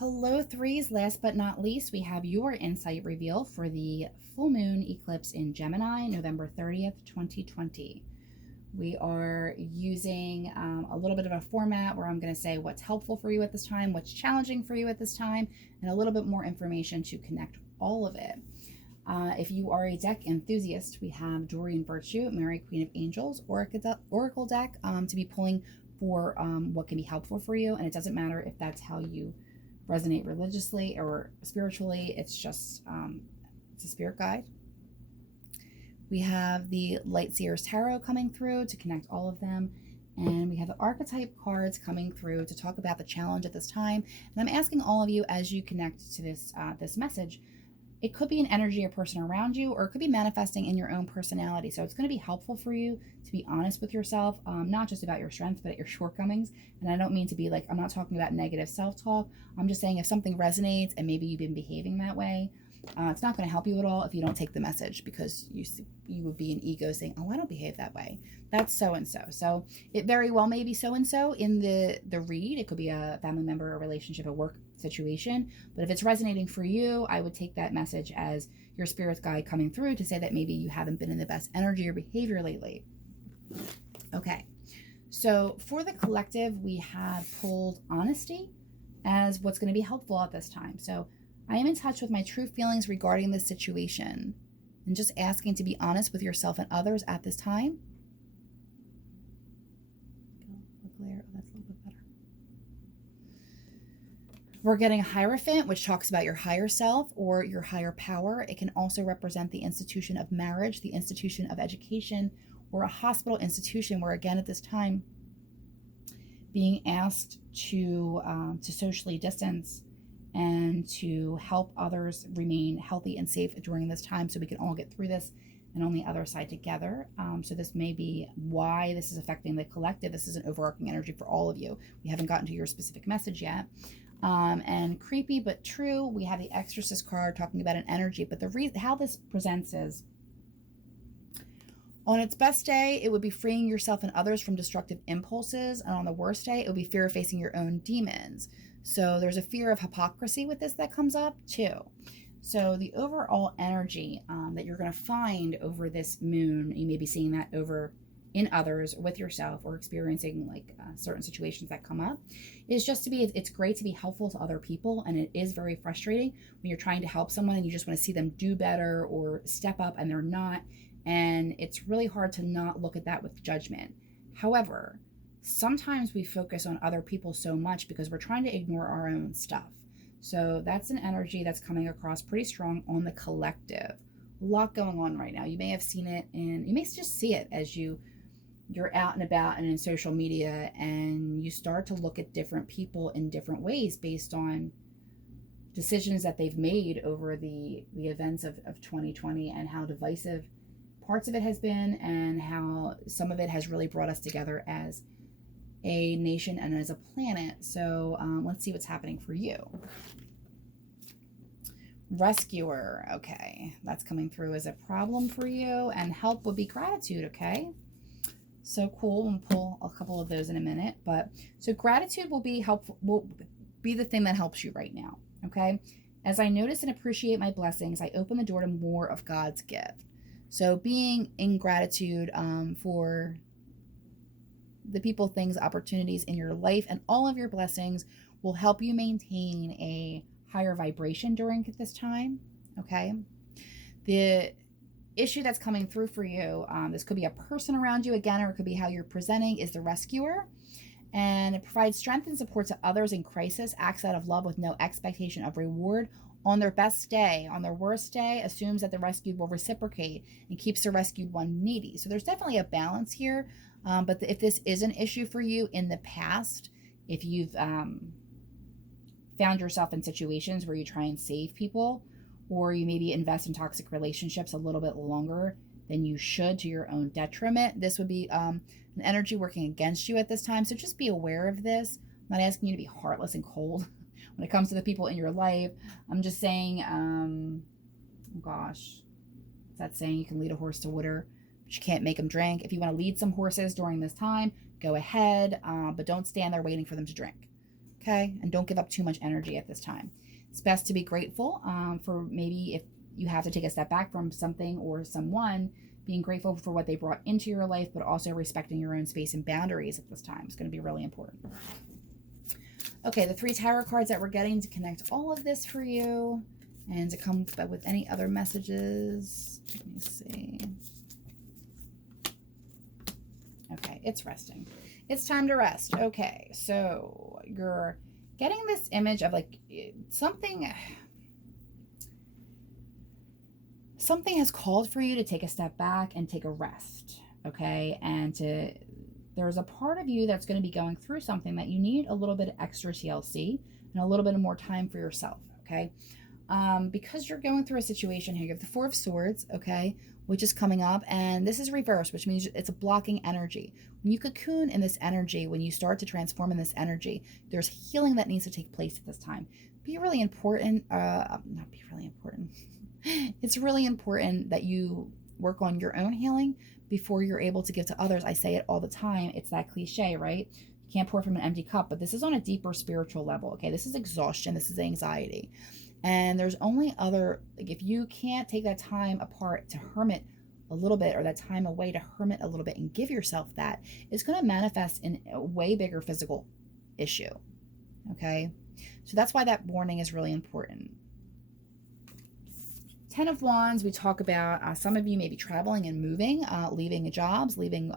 Hello, threes. Last but not least, we have your insight reveal for the full moon eclipse in Gemini, November 30th, 2020. We are using a little bit of a format where I'm going to say what's helpful for you at this time, what's challenging for you at this time, and a little bit more information to connect all of it. If you are a deck enthusiast, we have Dorian Virtue, Mary Queen of Angels, Oracle deck to be pulling for what can be helpful for you. And it doesn't matter if that's how you resonate religiously or spiritually. It's just it's a spirit guide. We have the Light Seers Tarot coming through to connect all of them, and we have the archetype cards coming through to talk about the challenge at this time. And I'm asking all of you, as you connect to this message, it could be an energy or person around you, or it could be manifesting in your own personality. So it's going to be helpful for you to be honest with yourself, not just about your strengths, but your shortcomings. And I don't mean to be like, I'm not talking about negative self-talk. I'm just saying if something resonates and maybe you've been behaving that way, it's not going to help you at all if you don't take the message, because you would be an ego saying, oh, I don't behave that way. That's so-and-so. So it very well may be so-and-so in the read. It could be a family member, a relationship, a work situation. But if it's resonating for you, I would take that message as your spirit's guide coming through to say that maybe you haven't been in the best energy or behavior lately. Okay. So for the collective, we have pulled honesty as what's going to be helpful at this time. So I am in touch with my true feelings regarding this situation, and just asking to be honest with yourself and others at this time. That's a little bit better. We're getting a Hierophant, which talks about your higher self or your higher power. It can also represent the institution of marriage, the institution of education, or a hospital institution where, again, at this time, being asked to socially distance and to help others remain healthy and safe during this time, so we can all get through this and on the other side together. So this may be why this is affecting the collective. This is an overarching energy for all of you. We haven't gotten to your specific message yet. And creepy but true, we have the Exorcist card talking about an energy, but how this presents is, on its best day, it would be freeing yourself and others from destructive impulses, and on the worst day, it would be fear of facing your own demons. So there's a fear of hypocrisy with this that comes up too. So the overall energy that you're going to find over this moon, you may be seeing that over in others, with yourself, or experiencing like certain situations that come up, is just to be, it's great to be helpful to other people. And it is very frustrating when you're trying to help someone and you just want to see them do better or step up and they're not. And it's really hard to not look at that with judgment. However, sometimes we focus on other people so much because we're trying to ignore our own stuff. So that's an energy that's coming across pretty strong on the collective. A lot going on right now. You may have seen it, and you may just see it as you're out and about and in social media, and you start to look at different people in different ways based on decisions that they've made over the events of 2020, and how divisive parts of it has been, and how some of it has really brought us together as a nation and as a planet. So let's see what's happening for you. Rescuer. Okay, that's coming through as a problem for you, and help would be gratitude. Okay, so cool. We'll pull a couple of those in a minute, but so gratitude will be helpful, will be the thing that helps you right now. Okay, as I notice and appreciate my blessings, I open the door to more of God's gift. So being in gratitude for the people, things, opportunities in your life, and all of your blessings will help you maintain a higher vibration during this time. Okay. The issue that's coming through for you, this could be a person around you again, or it could be how you're presenting, is the rescuer. And it provides strength and support to others in crisis, acts out of love with no expectation of reward. On their best day, on their worst day, assumes that the rescued will reciprocate and keeps the rescued one needy. So there's definitely a balance here. But if this is an issue for you in the past, if you've found yourself in situations where you try and save people, or you maybe invest in toxic relationships a little bit longer than you should to your own detriment, this would be an energy working against you at this time. So just be aware of this. I'm not asking you to be heartless and cold when it comes to the people in your life. I'm just saying, gosh, what's that saying? You can lead a horse to water, but you can't make them drink. If you want to lead some horses during this time, go ahead, but don't stand there waiting for them to drink. okay? And don't give up too much energy at this time. It's best to be grateful for maybe if you have to take a step back from something or someone, being grateful for what they brought into your life, but also respecting your own space and boundaries at this time is going to be really important. Okay, the 3 tarot cards that we're getting to connect all of this for you and to come up with any other messages. Let me see. Okay, it's resting. It's time to rest. Okay, so you're getting this image of like something has called for you to take a step back and take a rest, okay? And there's a part of you that's going to be going through something that you need a little bit of extra TLC and a little bit of more time for yourself, okay? Because you're going through a situation here. You have the 4 of Swords, okay, which is coming up, and this is reversed, which means it's a blocking energy. When you cocoon in this energy, when you start to transform in this energy, there's healing that needs to take place at this time. Be really important, not be really important. It's really important that you work on your own healing before you're able to give to others. I say it all the time. It's that cliche, right? You can't pour from an empty cup, but this is on a deeper spiritual level, okay? This is exhaustion. This is anxiety. And there's only other, like if you can't take that time apart to hermit a little bit, or that time away to hermit a little bit and give yourself that, it's going to manifest in a way bigger physical issue, okay? So that's why that warning is really important. 10 of Wands, we talk about some of you may be traveling and moving, leaving jobs, leaving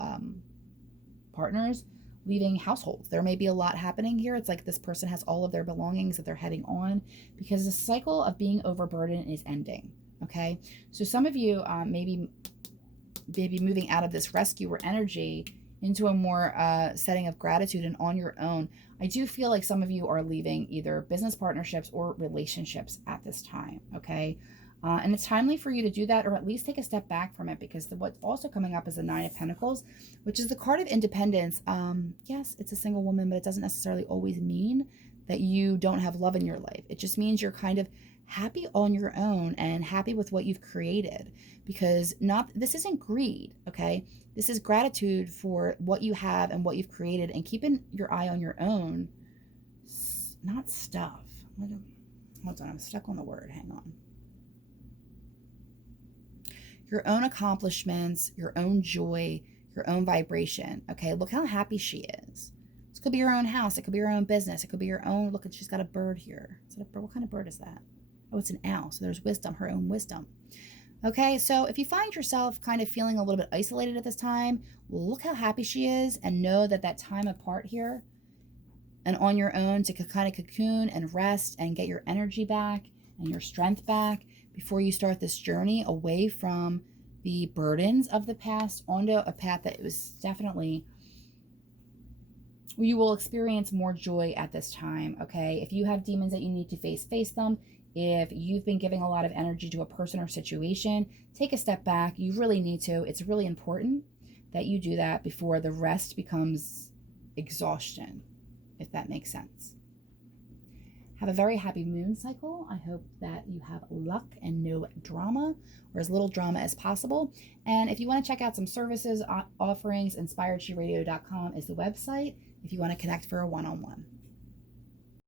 partners, leaving households. There may be a lot happening here. It's like this person has all of their belongings that they're heading on, because the cycle of being overburdened is ending, okay? So some of you maybe moving out of this rescuer energy into a more setting of gratitude and on your own. I do feel like some of you are leaving either business partnerships or relationships at this time, okay? And it's timely for you to do that, or at least take a step back from it, because what's also coming up is the 9 of Pentacles, which is the card of independence. Yes, it's a single woman, but it doesn't necessarily always mean that you don't have love in your life. It just means you're kind of happy on your own and happy with what you've created, because this isn't greed, okay? This is gratitude for what you have and what you've created, and keeping your eye on your own, not stuff. Hold on, I'm stuck on the word. Hang on. Your own accomplishments, your own joy, your own vibration. Okay, look how happy she is. This could be your own house. It could be your own business. It could be your own. Look, she's got a bird here. Is that a bird? What kind of bird is that? Oh, it's an owl. So there's wisdom, her own wisdom. Okay, so if you find yourself kind of feeling a little bit isolated at this time, look how happy she is, and know that that time apart here and on your own to kind of cocoon and rest and get your energy back and your strength back before you start this journey away from the burdens of the past onto a path that was definitely, you will experience more joy at this time, okay? If you have demons that you need to face them. If you've been giving a lot of energy to a person or situation, take a step back. You really need to. It's really important that you do that before the rest becomes exhaustion, if that makes sense. Have a very happy moon cycle. I hope that you have luck and no drama, or as little drama as possible. And if you want to check out some services, offerings, inspiredsheradio.com is the website if you want to connect for a one-on-one.